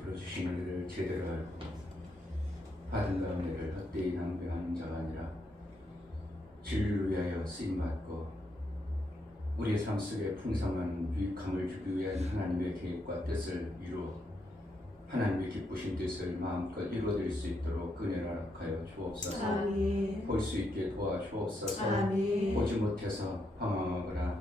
주신 은혜를 제대로 알고 받은 은혜를 헛되이 낭비하는 자가 아니라 진리를 위하여 쓰임받고 우리의 삶 속에 풍성한 유익함을 주기 위한 하나님의 계획과 뜻을 이루어 하나님의 기쁘신 뜻을 마음껏 이루어드릴 수 있도록 은혜를 허락하여 주옵소서. 아멘. 볼 수 있게 도와주옵소서. 아멘. 보지 못해서 방황하거나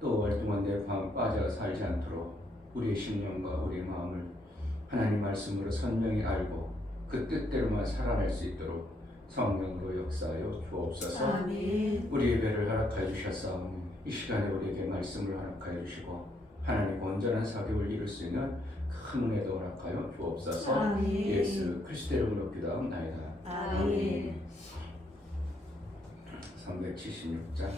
또 월등한 내 방황 빠져 살지 않도록 우리의 심령과 우리의 마음을 하나님 말씀으로 선명히 알고 그 뜻대로만 살아낼 수 있도록 성령으로 역사하여 주옵소서. 아멘. 우리 예배를 허락하여 주셔서 이 시간에 우리에게 말씀을 허락하여 주시고 하나님 온전한 사귑을 이룰 수 있는 큰 은혜도 허락하여 주옵소서. 아멘. 예수 그리스도의 이름으로 기도하옵나이다. 아멘. 376장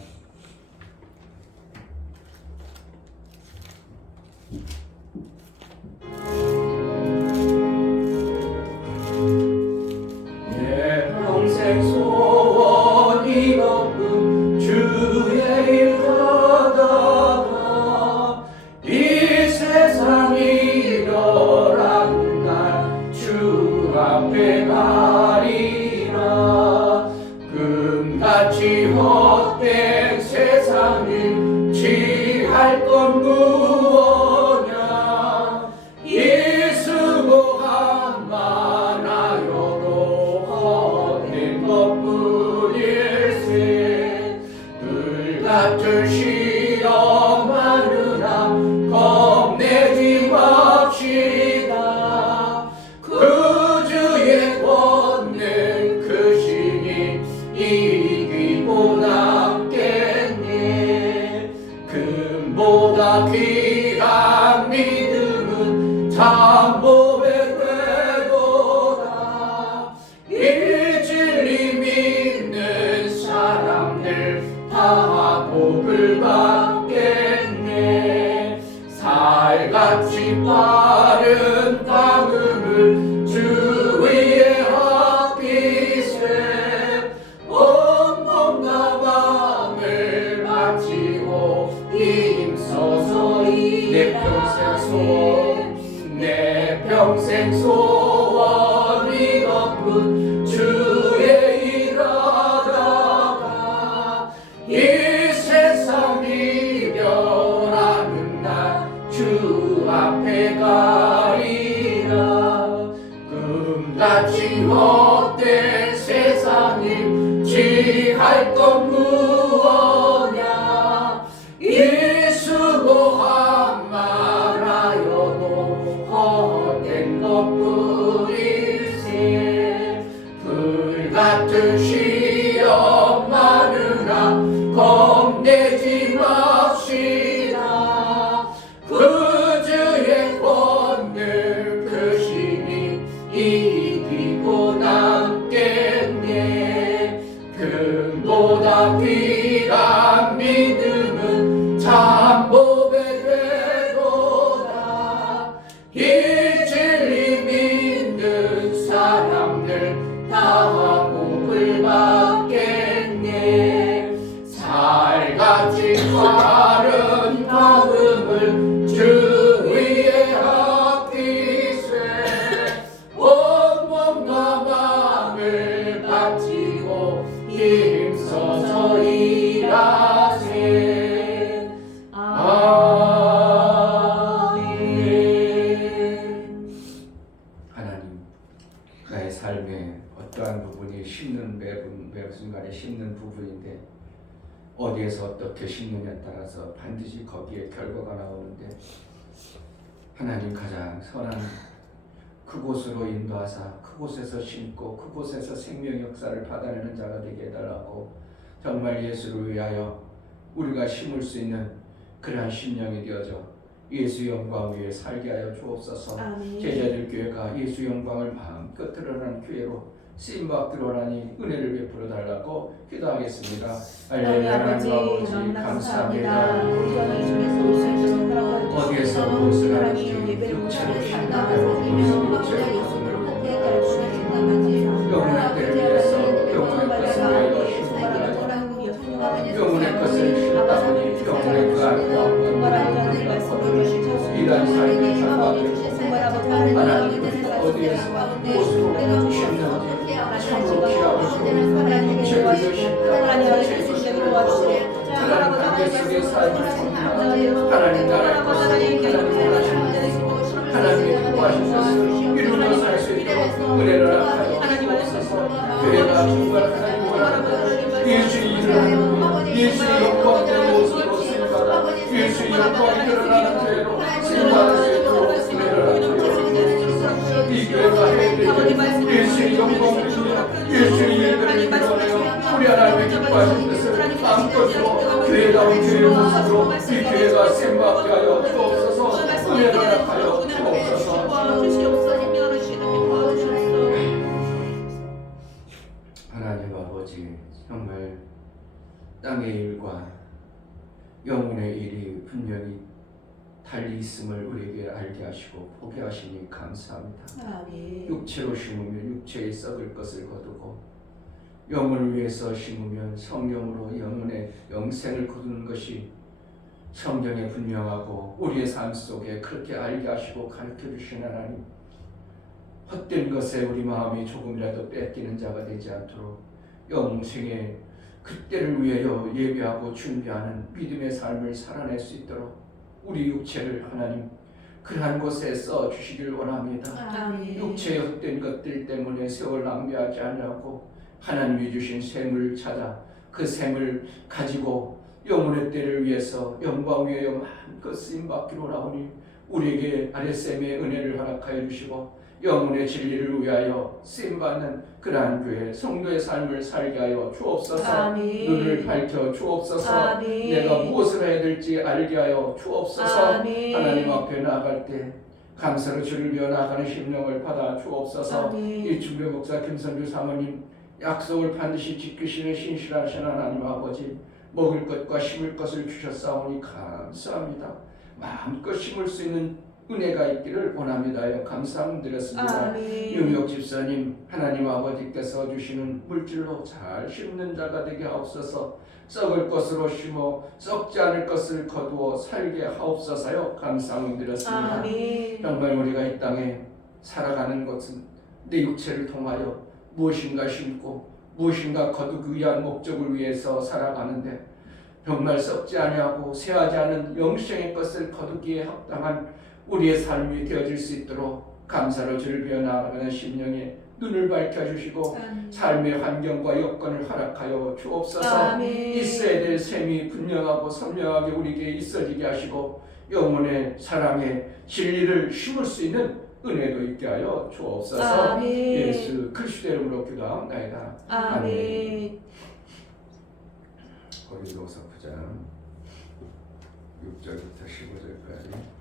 내 평생 소원이 높은 주의 일 하다가 이 세상이 멸하는 날 주 앞에 가리라. 금같이 헛된 세상을 취할 건 무엇냐. 수고한 많아요도 헛된 것뿐일세. 불같은 시험 하느라 겁내지 맙시다. 그 주의 권능 크시니 이기고 남겠네. 금보다 귀한 믿음은 참보배 되도다. 이 진리 믿는 사람들 다 복을 받겠네. 살같이 빠른 방음을 주 위에 합비세. 온몸과 마음을 바치고 힘써서 내 평생 소원이 높은 주의 일하다가 이 세상이 멸하는 날 주 앞에 가리라. 금같이 헛된 세상이 취할 것 무엇냐. 이 수고한 말하여도 헛된 것뿐일세. 불같은 시험 많으나 겁내지 맙시다. 그 주의 권능 크시니 이기고 남겠네. 금보다 귀한 믿음은 참보배 되도다. 이 진리 믿는 사람들 다 복을 받겠네. 살같이 빠른 방음을 주 위에 합기세. 온몸과 마음을 바치고 힘써서 일하세. 아멘. 하나님, 나의 삶에 어떠한 부분이 심는 매 순간에 심는 부분인데 어디에서 어떻게 심느냐에 따라서 반드시 거기에 결과가 나오는데 하나님 가장 선한 그곳으로 인도하사 그곳에서 심고 그곳에서 생명 역사를 받아내는 자가 되게 해달라고 정말 예수를 위하여 우리가 심을 수 있는 그러한 심령이 되어져 예수 영광 위에 살게 하여 주옵소서. 아멘. 제자들 교회가 예수 영광을 마음껏 드러나는 교회로 쓰임받기로 하니 은혜를 베풀어 달라고 기도하겠습니다. 할렐루야. 아버지 감사합니다. 우리 저희 중에서 오시는 어디에서 무엇을 하는지 예배를 육체로 못하게 신나고 살다가서 육체로 예수님을 힘으로 함께 가르치는 생각하지 영혼의 때를 위해서 영혼의 것을 위하여 힘쓰고 영혼의 것을 쉬다 보니 영혼의 그 안과 이단 삶의 삶과 하나님 무엇으로 심는지 참으로 피하고 육체를 심는 하나님 관계 속에 살고 하나님 나라의 것을 하나님의 기뻐하신 것을 이루며 살 수 있도록 은혜를 하여 주옵소서. 교회가 정말 하나님 원하는 예수의 일을 예수의 영광의 모습으로 쓰임받아 예수의 영광이 드러나는 교회로 쓰임받을 수 있도록 은혜를 하여 주옵소서. 이 교회가 해야 될 예수의 영광을 주며 예수의 일들을 이루어내어 우리 하나님의 기뻐하신 것을 마음껏으로 교회다운 교회의 모습으로 이 교회가 쓰임받게 하여 주옵소서. 은혜를 하여 주옵소서. 하나님 아버지, 정말 땅의 일과 영혼의 일이 분명히 달리 있음을 우리에게 알게 하시고 보게 하시니 감사합니다. 육체로 심으면 육체에 썩을 것을 거두고 영혼을 위해서 심으면 성령으로 영혼의 영생을 거두는 것이 성경에 분명하고 우리의 삶 속에 그렇게 알게 하시고 가르쳐 주신 하나님, 헛된 것에 우리 마음이 조금이라도 뺏기는 자가 되지 않도록 영생의 그때를 위하여 예배하고 준비하는 믿음의 삶을 살아낼 수 있도록 우리 육체를 하나님 그러한 곳에 써 주시길 원합니다. 육체의 헛된 것들 때문에 세월 낭비하지 않으라고 하나님이 주신 샘을 찾아 그 샘을 가지고 영혼의 때를 위해서 영광 위에 마음껏 쓰임받기로 나오니 우리에게 아랫샘의 은혜를 허락하여 주시고 영혼의 진리를 위하여 쓰임받는 그러한 교회 성도의 삶을 살게 하여 주옵소서. 눈을 밝혀 주옵소서. 내가 무엇을 해야 될지 알게 하여 주옵소서. 하나님 앞에 나아갈 때 감사로 주를 비워 나가는 심령을 받아 주옵소서. 이 중배 목사 김선주 사모님 약속을 반드시 지키시는 신실하신 하나님 아버지, 먹을 것과 심을 것을 주셨사오니 감사합니다. 마음껏 심을 수 있는 은혜가 있기를 원합니다. 감사드렸습니다. 유명 집사님, 하나님 아버지께서 주시는 물질로 잘 심는 자가 되게 하옵소서. 썩을 것으로 심어 썩지 않을 것을 거두어 살게 하옵소서요. 감사드렸습니다. 정말 우리가 이 땅에 살아가는 것은 내 육체를 통하여 무엇인가 심고 무엇인가 거두기 위한 목적을 위해서 살아가는데 정말 썩지 아니하고 쇠하지 않은 영생의 것을 거두기에 합당한 우리의 삶이 되어질 수 있도록 감사로 주를 비워 나아가는 심령에 눈을 밝혀주시고 삶의 환경과 여건을 허락하여 주옵소서. 있어야 될 셈이 분명하고 선명하게 우리에게 있어지게 하시고 영혼의 사랑의 진리를 심을 수 있는 은혜도 있게 하여 주옵소서. 예수 그리스도의 이름으로 기도하옵나이다. 아멘. 고린도서 9장 6절부터 15절까지.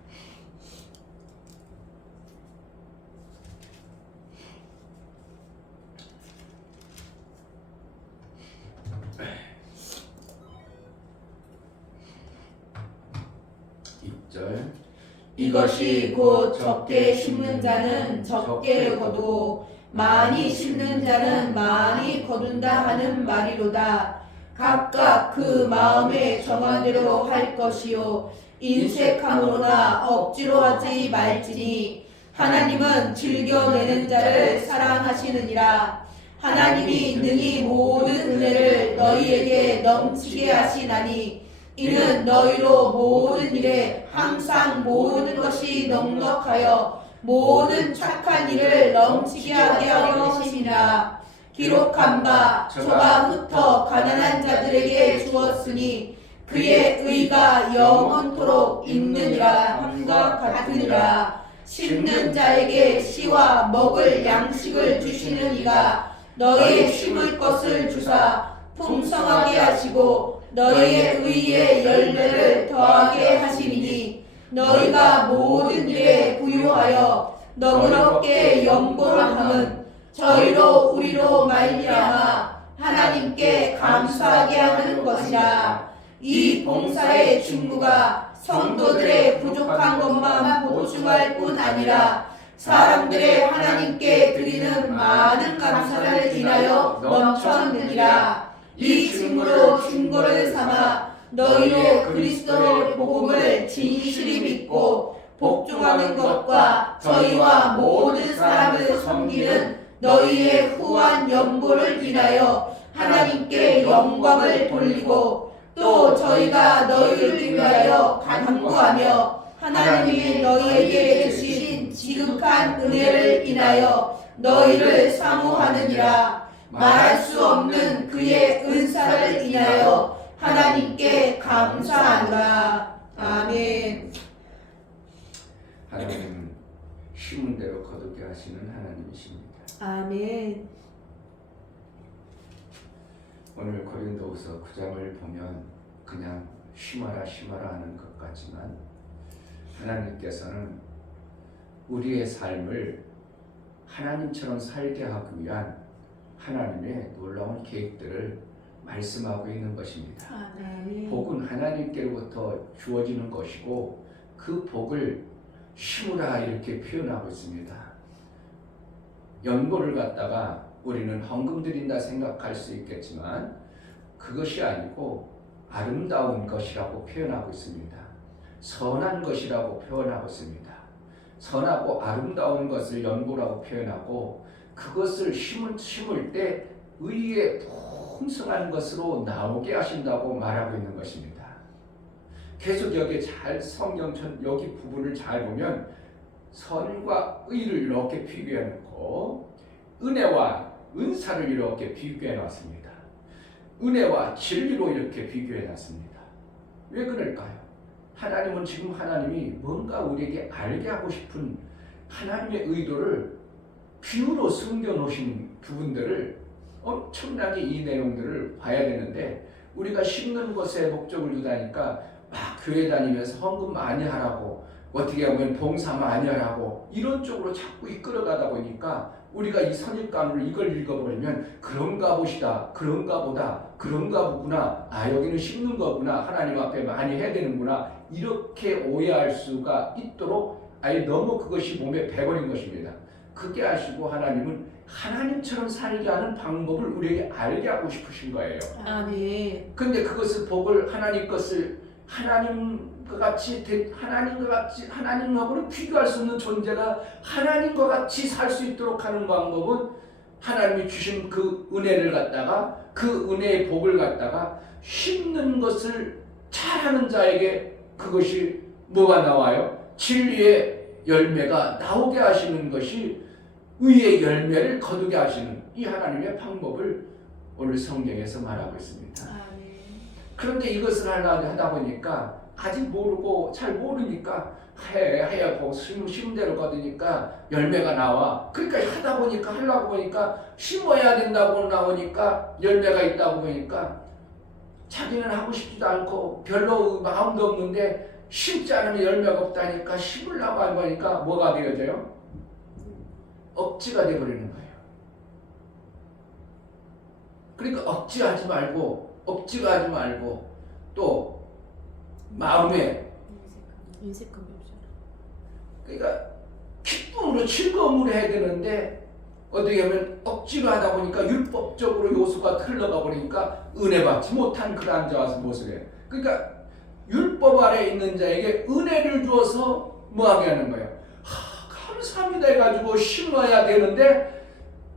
이것이 곧 적게 심는 자는 적게 거두고 많이 심는 자는 많이 거둔다 하는 말이로다. 각각 그 마음에 정한 대로 할 것이요 인색함으로나 억지로 하지 말지니 하나님은 즐겨내는 자를 사랑하시느니라. 하나님이 능히 모든 은혜를 너희에게 넘치게 하시나니 이는 너희로 모든 일에 항상 모든 것이 넉넉하여 모든 착한 일을 넘치게 하게 하려 하심이라. 기록한 바 저가 흩어 가난한 자들에게 주었으니 그의 의가 영원토록 있느니라 함과 같으니라. 심는 자에게 씨와 먹을 양식을 주시는 이가 너희의 심을 것을 주사 풍성하게 하시고 너희의 의의 열매를 더하게 하시리니 너희가 모든 일에 부유하여 너그럽게 영보함은 저희로 우리로 말미암아 하나님께 감사하게 하는 것이라. 이 봉사의 직무가 성도들의 부족한 것만 보충할 뿐 아니라 사람들의 하나님께 드리는 많은 감사를 인하여 넘쳤느니라. 이 직무로 증거를 삼아 너희로 그리스도의 복음을 진실히 믿고 복종하는 것과 저희와 모든 사람을 섬기는 너희의 후한 연보를 인하여 하나님께 영광을 돌리고 또 저희가 너희를 위하여 간구하며 하나님이 너희에게 주신 지극한 은혜를 인하여 너희를 사모하느니라. 말할 수 없는 그의 은사를 인하여 하나님께 감사하노라. 아멘. 하나님은 심은 대로 거두게 하시는 하나님이십니다. 아멘. 오늘 고린도후서 9장을 보면 그냥 심어라 하는 것 같지만 하나님께서는 우리의 삶을 하나님처럼 살게 하기 위한 하나님의 놀라운 계획들을 말씀하고 있는 것입니다. 아멘. 복은 하나님께로부터 주어지는 것이고 그 복을 심으라 이렇게 표현하고 있습니다. 연고를 갖다가 우리는 헌금 드린다 생각할 수 있겠지만 그것이 아니고 아름다운 것이라고 표현하고 있습니다. 선한 것이라고 표현하고 있습니다. 선하고 아름다운 것을 연고라고 표현하고 그것을 심을 때 의의 풍성한 것으로 나오게 하신다고 말하고 있는 것입니다. 계속 여기 잘 성경 여기 부분을 잘 보면 선과 의를 이렇게 비교해 놓고 은혜와 은사를 이렇게 비교해 놨습니다. 은혜와 진리로 이렇게 비교해 놨습니다. 왜 그럴까요? 하나님은 지금 하나님이 뭔가 우리에게 알게 하고 싶은 하나님의 의도를 비유로 숨겨 놓으신 부분들을 엄청나게 이 내용들을 봐야 되는데 우리가 심는 것에 목적을 두다니까 막 교회 다니면서 헌금 많이 하라고 어떻게 보면 봉사 많이 하라고 이런 쪽으로 자꾸 이끌어가다 보니까 우리가 이 선입관으로 이걸 읽어버리면 그런가 보시다, 그런가 보다, 그런가 보구나, 아 여기는 심는 거구나, 하나님 앞에 많이 해야 되는구나 이렇게 오해할 수가 있도록 아예 너무 그것이 몸에 배버린 것입니다. 그게 아시고 하나님은 하나님처럼 살게 하는 방법을 우리에게 알게 하고 싶으신 거예요. 아멘. 근데 그것을 복을 하나님 것을 하나님과 같이 하나님하고는 비교할 수 없는 존재가 하나님과 같이 살 수 있도록 하는 방법은 하나님이 주신 그 은혜를 갖다가 그 은혜의 복을 갖다가 심는 것을 잘하는 자에게 그것이 뭐가 나와요? 진리의 열매가 나오게 하시는 것이 의의 열매를 거두게 하시는 이 하나님의 방법을 오늘 성경에서 말하고 있습니다. 아멘. 그런데 이것을 하다 보니까 아직 모르고 잘 모르니까 하얗고 심대로 거두니까 열매가 나와. 그러니까 하다 보니까 하려고 보니까 심어야 된다고 나오니까 열매가 있다고 보니까 자기는 하고 싶지도 않고 별로 마음도 없는데 심지 않으면 열매가 없다니까 심으려고 하니까 뭐가 되어져요? 억지가 되어버리는 거예요. 그러니까 억지가 하지 말고 또 마음에 인색함이 그러니까 기쁨으로 즐거움으로 해야 되는데 어떻게 하면 억지로 하다 보니까 율법적으로 요소가 흘러가 버리니까 은혜 받지 못한 그러한 자와 모습이에요. 그러니까 율법 아래 있는 자에게 은혜를 주어서 뭐하게 하는 거예요? 감사합니다 해가지고 심어야 되는데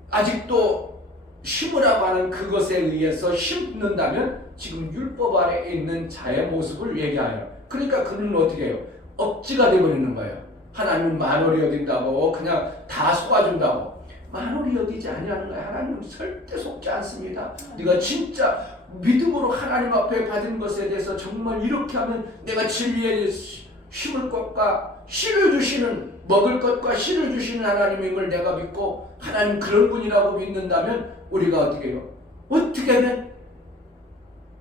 아직도 심으라고 하는 그것에 의해서 심는다면 지금 율법 아래 있는 자의 모습을 얘기하여 그러니까 그는 어떻게 해요? 억지가 되어버리는 거예요. 하나님은 만월히 여긴다고 그냥 다 속아준다고 만월히 여기지 아니하는 거예요. 하나님은 절대 속지 않습니다. 네가 진짜 믿음으로 하나님 앞에 받은 것에 대해서 정말 이렇게 하면 내가 진리에 심을 것과 씨를 주시는 먹을 것과 씨를 주시는 하나님임을 내가 믿고 하나님 그런 분이라고 믿는다면 우리가 어떻게 해요? 어떻게 하면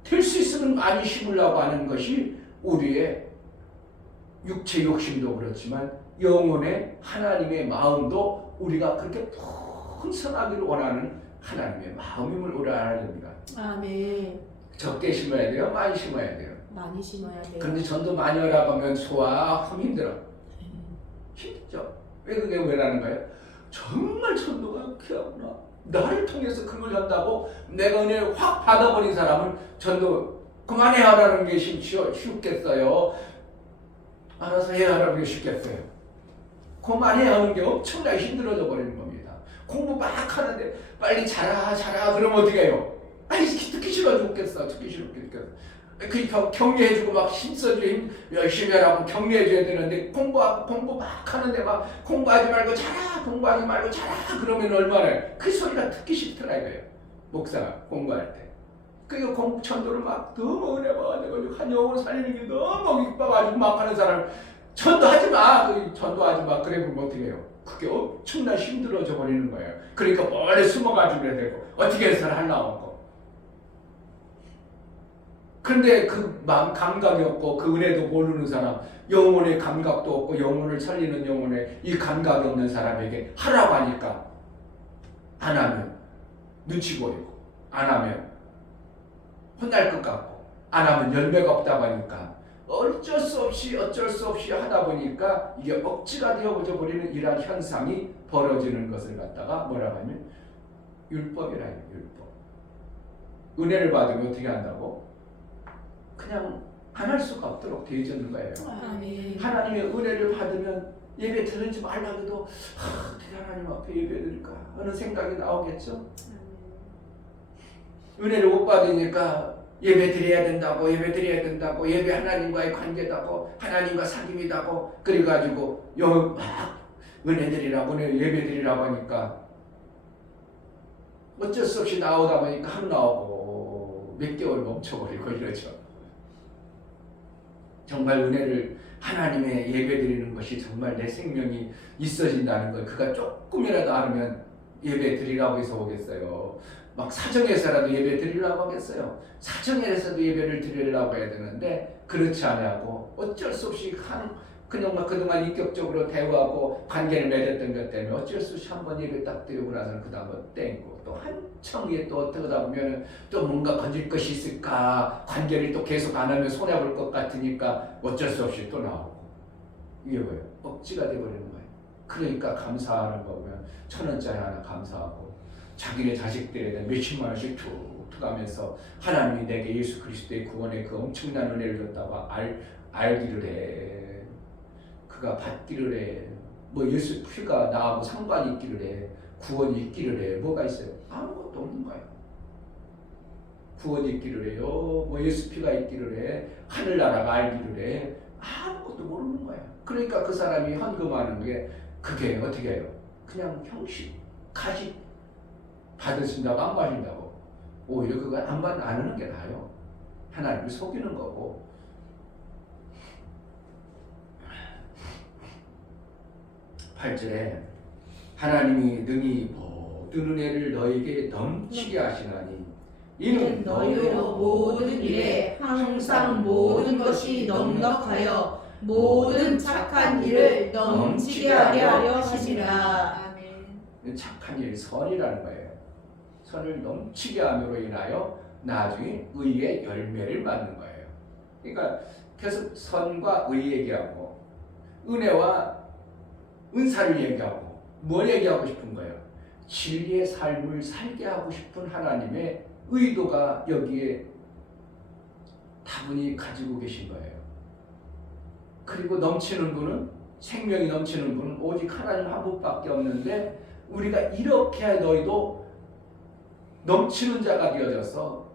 될 수 있으면 많이 심으려고 하는 것이 우리의 육체 욕심도 그렇지만 영혼의 하나님의 마음도 우리가 그렇게 풍성하기를 원하는 하나님의 마음임을 우리가 알아야 됩니다. 아멘. 적게 심어야 돼요? 많이 심어야 돼요? 많이 심어야 돼요. 그런데 전도 많이 하라고 하면 소화하기 힘들어. 힘들죠? 왜 그게 왜라는 거예요? 정말 전도가 귀하구나. 나를 통해서 그걸 한다고 내가 은혜 확 받아버린 사람은 전도 그만해야 하라는 게 쉽겠어요? 알아서 해야 하라는 게 쉽겠어요? 그게 왜 그러는 거예요? 정말 전도가 귀하구나. 나를 통해서 그걸 한다고 내가 은혜 확 받아버린 사람은 전도 그만해야 하라는 게 쉽겠어요? 알아서 해야 하라는 게 쉽겠어요? 그게 왜 그러는 거예요? 정말 전도가 귀하구나. 나를 통해서 그걸 한다고 내가 은혜 확 받아버린 사람은 전도 그만해야 하라는 게 쉽겠어요? 알아서 해야 하라는 게 쉽겠어요? 그만해 하는 게 엄청나게 힘들어져 버리는 겁니다. 공부 막 하는데 빨리 자라 그러면 어떻게 해요? 아니 듣기 싫어 죽겠어. 듣기 싫어 죽겠어. 그러니까 격려해주고 막 힘써주고 열심히 하라고 격려해줘야 되는데 공부 막 하는데 막 공부하지 말고 자라 그러면 얼마나 그 소리가 듣기 싫더라 이거예요. 목사가 공부할 때. 그러니까 공부 천도를 막 너무 은혜 받아가지고 한 영혼 살리는 게 너무 기뻐가지고 막 하는 사람 전도하지 마. 전도하지 마. 그래 보면 어떻게 해요? 그게 엄청나 힘들어져 버리는 거예요. 그러니까 멀리 숨어가지고 그래야 되고 어떻게 해서는 하려고. 그런데 그 감각이 없고 그 은혜도 모르는 사람, 영혼의 감각도 없고 영혼을 살리는 영혼의 이 감각이 없는 사람에게 하라고 하니까 안 하면 눈치 보이고 안 하면 혼날 것 같고 안 하면 열매가 없다고 하니까 어쩔 수 없이 하다 보니까 이게 억지가 되어져 버리는 이러한 현상이 벌어지는 것을 갖다가 뭐라고 하면 율법이라 해요. 율법. 은혜를 받으면 어떻게 한다고? 그냥 안 할 수가 없도록 되어 있는 거예요. 아멘. 하나님의 은혜를 받으면 예배 드리지 말라고 해도 어떻게 하나님 앞에 예배 드릴까 하는 생각이 나오겠죠. 은혜를 못 받으니까 예배 드려야 된다고 예배 하나님과의 관계다고 하나님과 사귐이다고 그래가지고 막 은혜 드리라고 예배 드리라고 하니까 어쩔 수 없이 나오다 보니까 하루 나오고 몇 개월 멈춰버리고 이러죠. 정말 은혜를 하나님의 예배 드리는 것이 정말 내 생명이 있어진다는 걸 그가 조금이라도 알으면 예배 드리라고 해서 오겠어요. 막 사정해서라도 예배 드리려고 하겠어요. 사정해서도 예배를 드리려고 해야 되는데 그렇지 않냐고 어쩔 수 없이 그냥 그동안 인격적으로 대화하고 관계를 맺었던 것 때문에 어쩔 수 없이 한번 예배 딱 드리고 나서는 그 다음은 땡고 또 한참 위에 또 어떠다 보면 또 뭔가 건질 것이 있을까 관계를 또 계속 안 하면 손해볼 것 같으니까 어쩔 수 없이 또 나오고 이게 뭐예요? 억지가 돼버리는 거예요. 그러니까 감사하는 거 보면 1,000원짜리 하나 감사하고 자기네 자식들에 대한 몇십만 원씩 툭툭 하면서 하나님이 내게 예수 그리스도의 구원의 그 엄청난 은혜를 줬다고 알기를 해. 그가 받기를 해. 뭐 예수 피가 나하고 상관이 있기를 해. 구원이 있기를 해. 뭐가 있어요? 아무것도 없는 거예요. 구원이 있기를 해요. 뭐 예수 피가 있기를 해. 하늘나라가 알기를 해. 아무것도 모르는 거예요. 그러니까 그 사람이 헌금하는 게 그게 어떻게 해요? 그냥 형식, 가식 받으신다고 안 받으신다고 오히려 그거 안 하는 게 나아요. 하나님을 속이는 거고. (8절에) 하나님이 능히 모든 은혜를 너에게 넘치게 하시나니 이는 너희로 모든 일에 항상 모든 것이 넉넉하여 모든 착한 일을 넘치게 하려 하시니라. 아멘. 착한 일, 선이라는 거예요. 선을 넘치게 함으로 인하여 나중에 의의 열매를 맞는 거예요. 그러니까 계속 선과 의 얘기하고 은혜와 은사를 얘기하고 뭘 얘기하고 싶은 거예요? 진리의 삶을 살게 하고 싶은 하나님의 의도가 여기에 다분히 가지고 계신 거예요. 그리고 넘치는 분은 생명이 넘치는 분은 오직 하나님 한 분밖에 없는데 우리가 이렇게 너희도 넘치는 자가 되어져서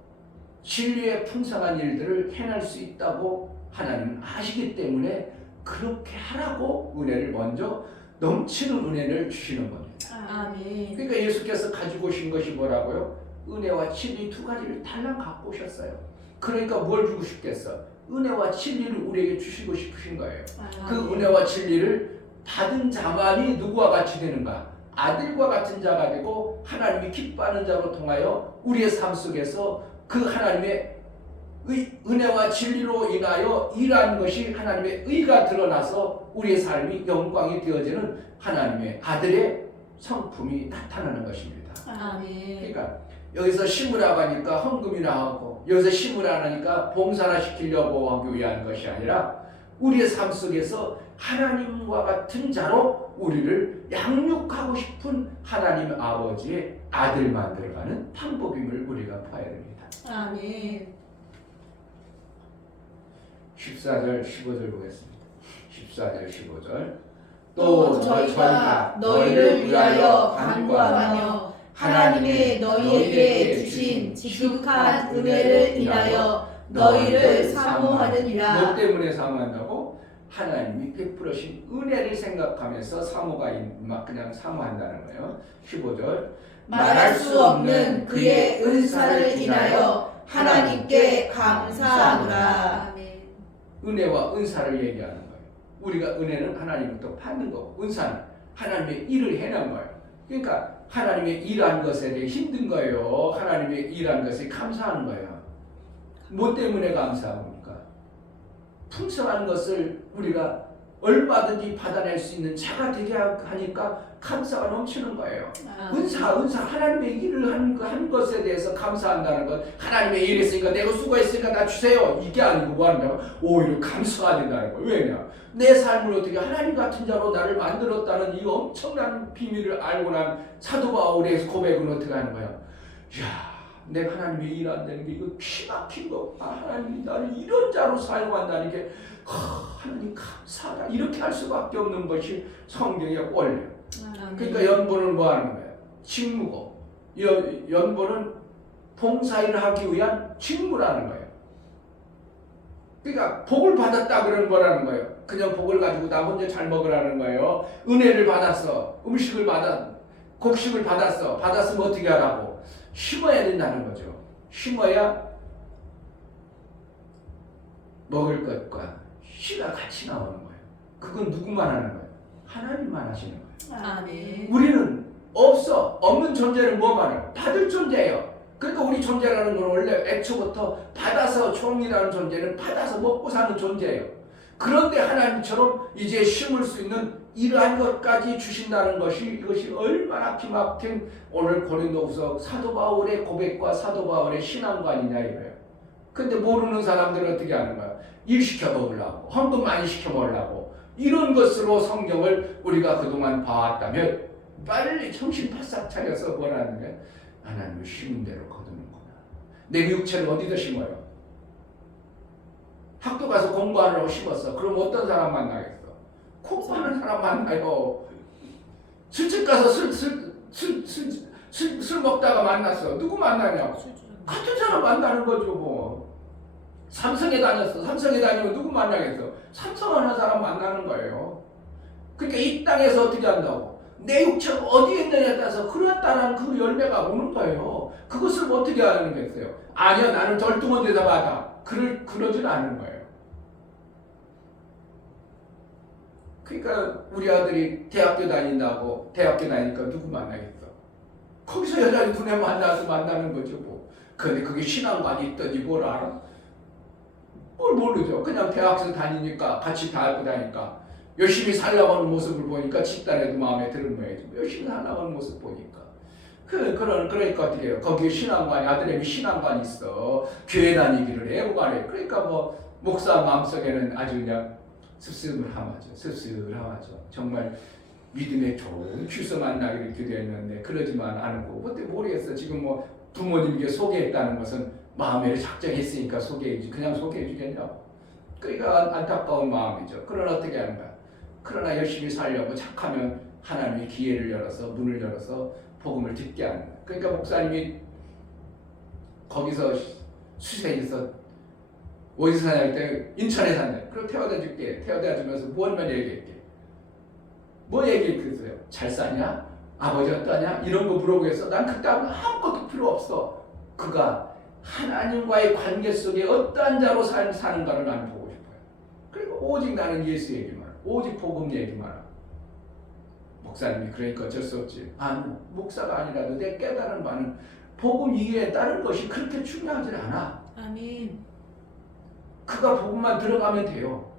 진리의 풍성한 일들을 해낼 수 있다고 하나님은 아시기 때문에 그렇게 하라고 은혜를 먼저 넘치는 은혜를 주시는 겁니다. 아멘. 그러니까 예수께서 가지고 오신 것이 뭐라고요? 은혜와 진리 두 가지를 달랑 갖고 오셨어요. 그러니까 뭘 주고 싶겠어? 은혜와 진리를 우리에게 주시고 싶으신 거예요. 그 은혜와 진리를 받은 자만이 누구와 같이 되는가? 아들과 같은 자가 되고 하나님이 기뻐하는 자로 통하여 우리의 삶 속에서 그 하나님의 은혜와 진리로 인하여 일하는 것이 하나님의 의가 드러나서 우리의 삶이 영광이 되어지는 하나님의 아들의 성품이 나타나는 것입니다. 아멘. 그러니까 여기서 심으라고 하니까 헌금이나 하고 여기서 심으라 하니까 봉사나 시키려고 하기 위한 것이 아니라 우리의 삶 속에서 하나님과 같은 자로 우리를 양육하고 싶은 하나님 아버지의 아들 만들어가는 방법임을 우리가 봐야 됩니다. 아멘. 14절 15절 보겠습니다. 14절 15절 또 저희가 너희를 위하여 간구하며 하나님의 너희에게 주신 지극한 은혜를 인하여 너희를 사모하느니라. 뭐 때문에 사모한다고? 하나님이 베풀으신 은혜를 생각하면서 사모가 막 그냥 사모한다는 거예요. 15절 말할 수 없는 그의 은사를 인하여 하나님께 감사하노라. 아멘. 은혜와 은사를 얘기하는 거예요. 우리가 은혜는 하나님부터 받는 거고 은사는 하나님의 일을 해낸 거예요. 그러니까 하나님의 일한 것에 대해 힘든 거예요. 하나님의 일한 것에 감사하는 거예요. 뭐 때문에 감사합니까? 풍성한 것을 우리가 얼마든지 받아낼 수 있는 자가 되게 하니까 감사가 넘치는 거예요. 은사 하나님의 일을 한 것에 대해서 감사한다는 것. 하나님의 일을 했으니까 내가 수고했으니까 나 주세요. 이게 아니고 뭐 한다고? 오히려 감사가 된다는 거예요. 왜냐? 내 삶을 어떻게 하나님 같은 자로 나를 만들었다는 이 엄청난 비밀을 알고 난 사도 바울의 고백은 어떻게 하는 거야? 이야, 내가 하나님의 일 안 되는 게 이거 기막힌 거. 하나님이 나를 이런 자로 사용한다는 게 하나님 감사하다. 이렇게 할 수밖에 없는 것이 성경의 원리예요. 그러니까 연보는 뭐 하는 거예요? 직무고. 연보는 봉사일을 하기 위한 직무라는 거예요. 그러니까 복을 받았다 그러는 거라는 거예요. 그냥 복을 가지고 나 혼자 잘 먹으라는 거예요. 은혜를 받았어. 곡식을 받았어. 받았으면 어떻게 하라고? 심어야 된다는 거죠. 심어야 먹을 것과 씨가 같이 나오는 거예요. 그건 누구만 하는 거예요? 하나님만 하시는 거예요. 아멘. 우리는 없는 존재는 뭐만 해요? 받을 존재예요. 그러니까 우리 존재라는 건 원래 애초부터 받아서 종이라는 존재는 받아서 먹고 사는 존재예요. 그런데 하나님처럼 이제 심을 수 있는 이러한 것까지 주신다는 것이 이것이 얼마나 기막힌 오늘 고린도후서 사도 바울의 고백과 사도 바울의 신앙관이냐 이거예요. 근데 모르는 사람들은 어떻게 하는 거야? 일 시켜 먹으려고, 헌금 많이 시켜 먹으려고 이런 것으로 성경을 우리가 그동안 봐왔다면 빨리 정신 바싹 차려서 뭐라는 거야? 하나님을 심은 대로 거두는구나. 내 육체를 어디다 심어요? 학교 가서 공부하려고 심었어. 그럼 어떤 사람 만나겠어? 공부하는 사람 만나요. 술집 가서 술 먹다가 만났어. 누구 만나냐? 같은 사람 만나는 거죠 뭐. 삼성에 다녔어. 삼성에 다니면 누구 만나겠어? 삼성하는 사람 만나는 거예요. 그러니까 이 땅에서 어떻게 한다고? 내 육체가 어디에 있느냐에 따라서 그렇다는 그 열매가 오는 거예요. 그것을 어떻게 하는 거겠어요? 아니요, 나는 절등한 데다 받아. 그러진 않은 거예요. 그러니까 우리 아들이 대학교 다니니까 누구 만나겠어? 거기서 여자를 눈에 만나서 만나는 거죠 뭐. 근데 그게 신앙관이 있더니 뭘 알아? 뭘 모르죠. 그냥 대학생 다니니까 같이 다 알고 다니까 열심히 살려고 하는 모습을 보니까 집단에도 마음에 드는 거예요. 열심히 살려고 하는 모습 보니까. 그러니까 어떻게 해요? 거기에 아들에게 신앙관이 있어. 교회 다니기를 해, 오가래. 그러니까 뭐, 목사 마음속에는 아주 그냥 씁쓸하죠. 정말 믿음의 좋은 주서 만나기를 기도했는데, 그러지만 않고, 그때 모르겠어. 지금 뭐, 부모님께 소개했다는 것은 마음에 작정했으니까 소개해주지. 그냥 소개해주겠냐고. 그러니까 안타까운 마음이죠. 그러나 어떻게 하는 거야? 그러나 열심히 살려고 착하면 하나님이 기회를 열어서, 문을 열어서 복음을 듣게 하는 거야. 그러니까 목사님이 거기서 수세에서 어디서 사냐 때 인천에 사냐. 그럼 태워다 줄게. 태워다 주면서 뭐만 얘기할게. 뭐 얘기했겠어요? 잘 사냐? 아버지 어떠냐? 이런 거 물어보겠어. 난 그따위 아무것도 필요 없어. 그가 하나님과의 관계 속에 어떠한 자로 사는가를 나는 보고 싶어요. 그리고 오직 나는 예수 얘기만, 오직 복음 얘기만 하고. 목사님이 그러니까 어쩔 수 없지. 목사가 아니라도 내 깨달은 바는 복음 이외에 다른 것이 그렇게 중요하지 않아. 아멘. 그가 복음만 들어가면 돼요.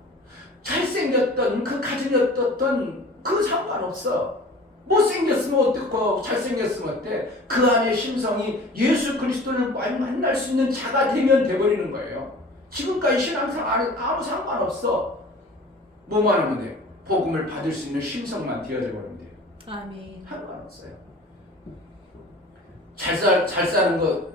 잘생겼던 가정이었던 그 상관없어. 못생겼으면 어떻고 잘생겼으면 어때? 그 안에 심성이 예수 그리스도를 만날 수 있는 자가 되면 돼버리는 거예요. 지금까지 신앙생활 아무 상관없어. 뭐만 하면 돼요? 복음을 받을 수 있는 심성만 되어져 버리면 돼요. 아멘. 상관없어요. 잘 사는 거,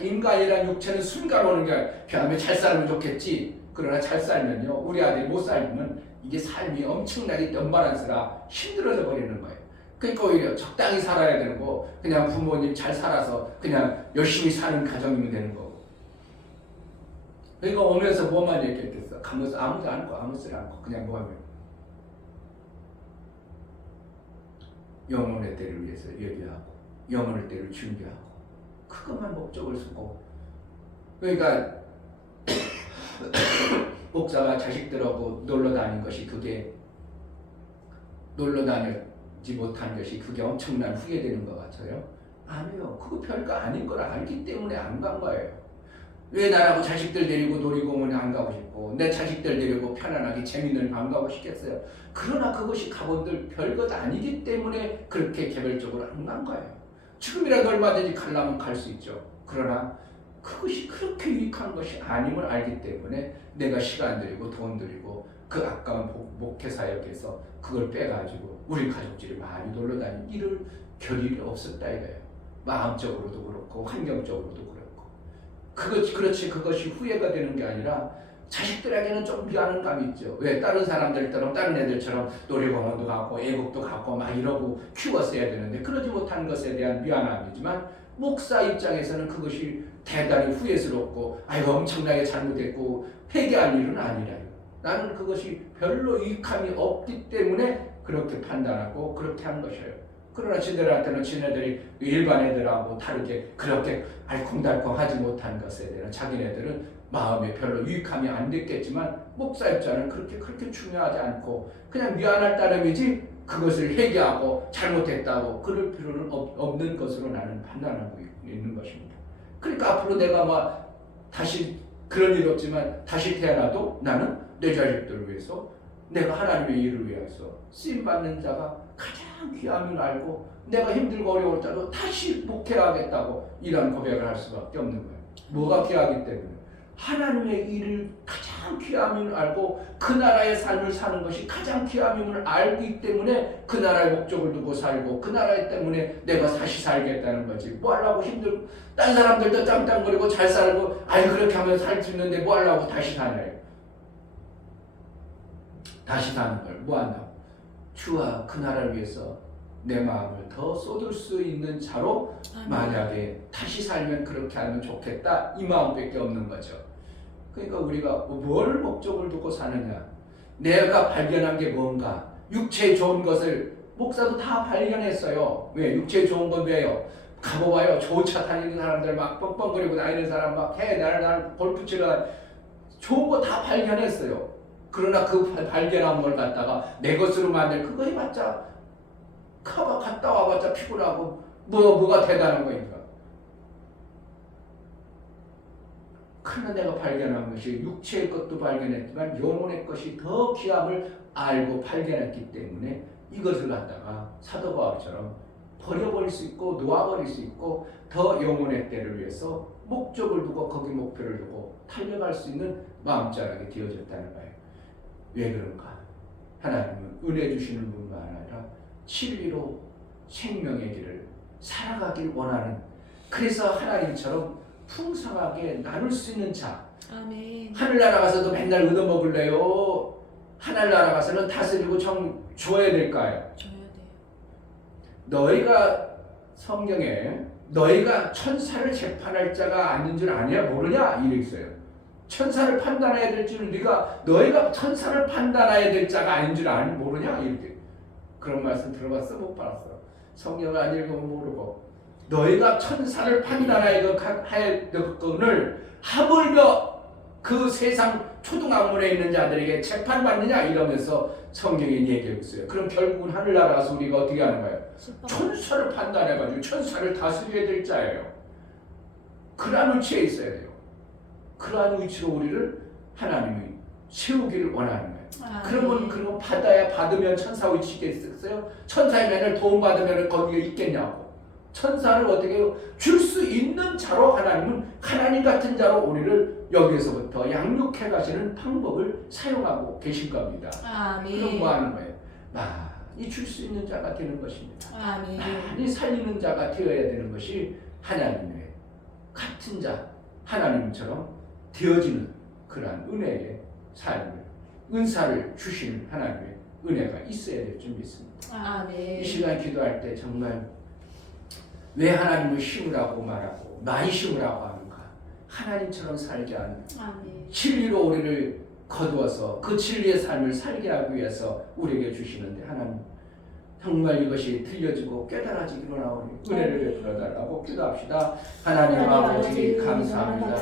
인간이란 육체는 순간 오는 게 아니라 잘 살면 좋겠지. 그러나 잘 살면요, 우리 아들이 못 살면 이게 삶이 엄청나게 언밸런스라 힘들어져 버리는 거예요. 그러니까 오히려 적당히 살아야 되는 거, 그냥 부모님 잘 살아서 그냥 열심히 사는 가정이면 되는 거고. 그러니까 오면서 뭐만 얘기했겠어? 가면서 아무도 아무 소리 않고 그냥 뭐 하면 영혼의 때를 위해서 얘기하고 영혼의 때를 준비하고 그것만 목적을 쓰고. 그러니까 목사가 자식들하고 놀러 다닌 것이 그게 놀러 다니지 못한 것이 그게 엄청난 후회되는 것 같아요. 아니요. 그거 별거 아닌 걸 알기 때문에 안 간 거예요. 왜 나라고 자식들 데리고 놀이공원에 안 가고 싶고 내 자식들 데리고 편안하게 재밌는 방 가고 싶겠어요. 그러나 그것이 가본들 별것 아니기 때문에 그렇게 개별적으로 안 간 거예요. 지금이라도 얼마든지 가려면 갈 수 있죠. 그러나 그것이 그렇게 유익한 것이 아님을 알기 때문에 내가 시간 들이고 돈 들이고 그 아까운 목회사역에서 그걸 빼가지고 우리 가족들이 많이 놀러 다니는 이럴 겨를이 없었다 이거예요. 마음적으로도 그렇고 환경적으로도 그렇고. 그렇지 그것이 후회가 되는 게 아니라 자식들에게는 좀 미안한 감이 있죠. 왜 다른 사람들처럼 다른 애들처럼 놀이공원도 가고 애국도 가고 막 이러고 키웠어야 되는데 그러지 못한 것에 대한 미안함이지만 목사 입장에서는 그것이 대단히 후회스럽고 아이고 엄청나게 잘못했고 회개할 일은 아니라요. 나는 그것이 별로 유익함이 없기 때문에 그렇게 판단하고 그렇게 한 것이에요. 그러나 지네들한테는 지네들이 일반 애들하고 다르게 그렇게 알콩달콩하지 못한 것에 대한 자기네들은 마음에 별로 유익함이 안 됐겠지만 목사 입장은 그렇게 중요하지 않고 그냥 미안할 따름이지 그것을 회개하고 잘못했다고 그럴 필요는 없는 것으로 나는 판단하고 있는 것입니다. 그러니까 앞으로 내가 막 다시 그런 일 없지만 다시 태어나도 나는 내 자식들을 위해서 내가 하나님의 일을 위해서 쓰임받는 자가 가장 귀함을 알고 내가 힘들고 어려울 때도 다시 목회하겠다고 이런 고백을 할 수밖에 없는 거예요. 뭐가 귀하기 때문에 하나님의 일을 가장 귀함을 알고 그 나라의 삶을 사는 것이 가장 귀함임을 알기 때문에 그 나라의 목적을 두고 살고 그 나라 때문에 내가 다시 살겠다는 거지. 뭐 하려고 힘들고 딴 사람들도 짱짱거리고 잘 살고 아이 그렇게 하면 살 수 있는데 뭐 하려고 다시 사냐요. 다시 사는 걸 뭐 한다고? 주와 그 나라를 위해서 내 마음을 더 쏟을 수 있는 자로 만약에 다시 살면 그렇게 하면 좋겠다 이 마음밖에 없는 거죠. 그러니까 우리가 뭘 목적을 두고 사느냐, 내가 발견한 게 뭔가, 육체에 좋은 것을 목사도 다 발견했어요. 왜? 육체에 좋은 건 왜요? 가봐봐요. 좋은 차 다니는 사람들 막 뻥뻥거리고 다니는 사람 막 해 날 골프 치러 좋은 거 다 발견했어요. 그러나 그 발견한 걸 갖다가 내 것으로 만들 그거 해봤자 갔다 와봤자 피곤하고 뭐가 대단한 거니까. 그러나 내가 발견한 것이 육체의 것도 발견했지만 영혼의 것이 더 귀함을 알고 발견했기 때문에 이것을 갖다가 사도 바울처럼 버려버릴 수 있고 놓아버릴 수 있고 더 영혼의 때를 위해서 목적을 두고 거기 목표를 두고 달려갈 수 있는 마음자락이 되어졌다는 거예요. 왜 그런가? 하나님은 은혜 주시는 분만 아니라 진리로 생명의 길을 살아가길 원하는, 그래서 하나님처럼 풍성하게 나눌 수 있는 자. 아멘. 하늘나라 가서도 맨날 얻어먹을래요? 하늘나라 가서는 다스리고 줘야 될까요? 줘야 돼요. 너희가 성경에 너희가 천사를 재판할 자가 아닌 줄 아냐 모르냐 이래 있어요. 천사를 판단해야 될 줄 너희가 천사를 판단해야 될 자가 아닌 줄 모르냐 이렇게. 그런 말씀 들어봤어? 못 봤어? 성경을 안 읽으면 모르고 너희가 천사를 판단하여 할 것을 하물며 그 세상 초등학문에 있는 자들에게 재판받느냐 이러면서 성경이 얘기하고 있어요. 그럼 결국은 하늘나라 가서 우리가 어떻게 하는 거예요? 천사를 판단해가지고 천사를 다스려야 될 자예요. 그러한 위치에 있어야 돼요. 그러한 위치로 우리를 하나님이 세우기를 원하는 거예요. 그러면 받으면 천사 위치에 있었어요? 천사의 면을 도움받으면 거기에 있겠냐고. 천사를 어떻게 줄 수 있는 자로 하나님은 하나님 같은 자로 우리를 여기에서부터 양육해 가시는 방법을 사용하고 계실 겁니다. 아멘. 그럼 뭐 하는 거예요? 많이 줄 수 있는 자가 되는 것입니다. 아멘. 많이 살리는 자가 되어야 되는 것이 하나님의 같은 자, 하나님처럼 되어지는 그러한 은혜의 삶을 은사를 주시는 하나님의 은혜가 있어야 될 줄 믿습니다. 이 아멘. 시간 기도할 때 정말 왜 하나님을 심으라고 말하고 많이 심으라고 하는가? 하나님처럼 살게 하는 아멘. 진리로 우리를 거두어서 그 진리의 삶을 살게 하기 위해서 우리에게 주시는데 하나님 정말 이것이 들려지고 깨달아지기로 나오니 은혜를 베풀어달라고 기도합시다. 하나님 아버지 감사합니다.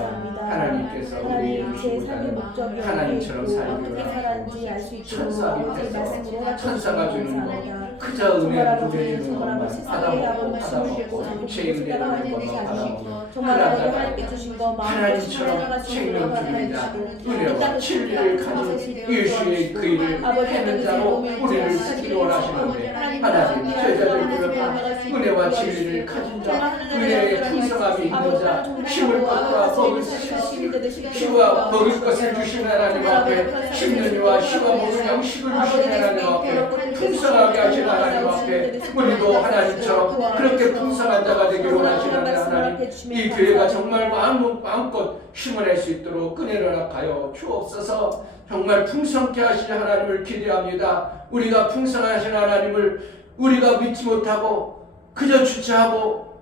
하나님께서 우리에게 주시고자 하는 하나님처럼 살기로 하고 천사가 천사가 주는 것 그저 은혜를 누려주는 것만 받아먹고 제 은혜를 것만 받아먹고 하나님께 주신 거 하나님처럼 생명 주는 자 은혜와 진리를 가진 예수의 그 일을 하는 자로 우리를 쓰기 원하시는데 하나님 제자를 부르고 은혜와 진리를 가진 자 은혜의 풍성함이 있는 자 힘을 받고 먹을 시와 먹을 것을 주신 하나님 앞에 심는 시와 먹을 양식을 주신 하나님 앞에 풍성하게 하신 하나님 앞에 우리도 하나님처럼 그렇게 풍성한 자가 되기를 원하시는데 하나님 이 교회가 정말 마음껏 힘을 낼 수 있도록 은혜를 허락하여 주옵소서. 정말 풍성케 하실 하나님을 기대합니다. 우리가 풍성하신 하나님을 우리가 믿지 못하고 그저 주체하고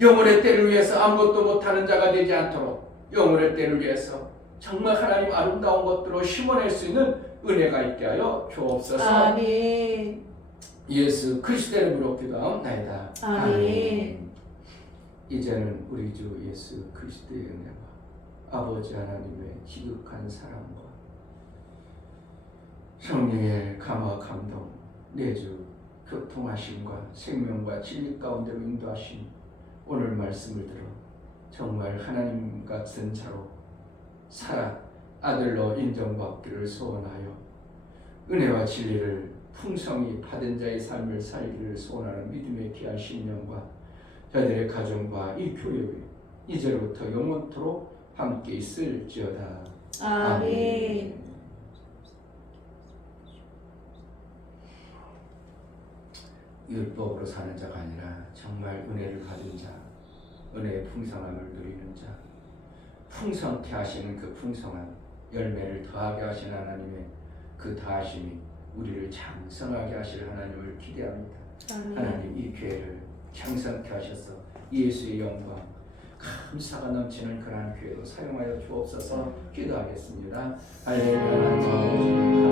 영혼의 때를 위해서 아무것도 못하는 자가 되지 않도록 영혼의 때를 위해서 정말 하나님 아름다운 것들로 심어낼 수 있는 은혜가 있게 하여 주옵소서. 아멘. 예수 그리스도의 이름으로 기도하옵나이다. 아멘. 이제는 우리 주 예수 그리스도의 은혜와 아버지 하나님의 지극한 사랑과 성령의 감화 감동 내주 교통하심과 생명과 진리 가운데로 인도하심 오늘 말씀을 들어 정말 하나님 같은 자로 살아 아들로 인정받기를 소원하여 은혜와 진리를 풍성히 받은 자의 삶을 살기를 소원하는 믿음의 귀한 신령과 저들의 가정과 이 교회 이제로부터 영원토록 함께 있을지어다. 아멘. 율법으로 사는 자가 아니라 정말 은혜를 가진 자, 은혜의 풍성함을 누리는 자, 풍성케 하시는 그 풍성한 열매를 더하게 하시는 하나님의 그 다하심이 우리를 장성하게 하실 하나님을 기대합니다. 하나님 이 교회를 장성케 하셔서 예수의 영광 감사가 넘치는 그러한 교회로 사용하여 주옵소서. 기도하겠습니다. 할렐루야.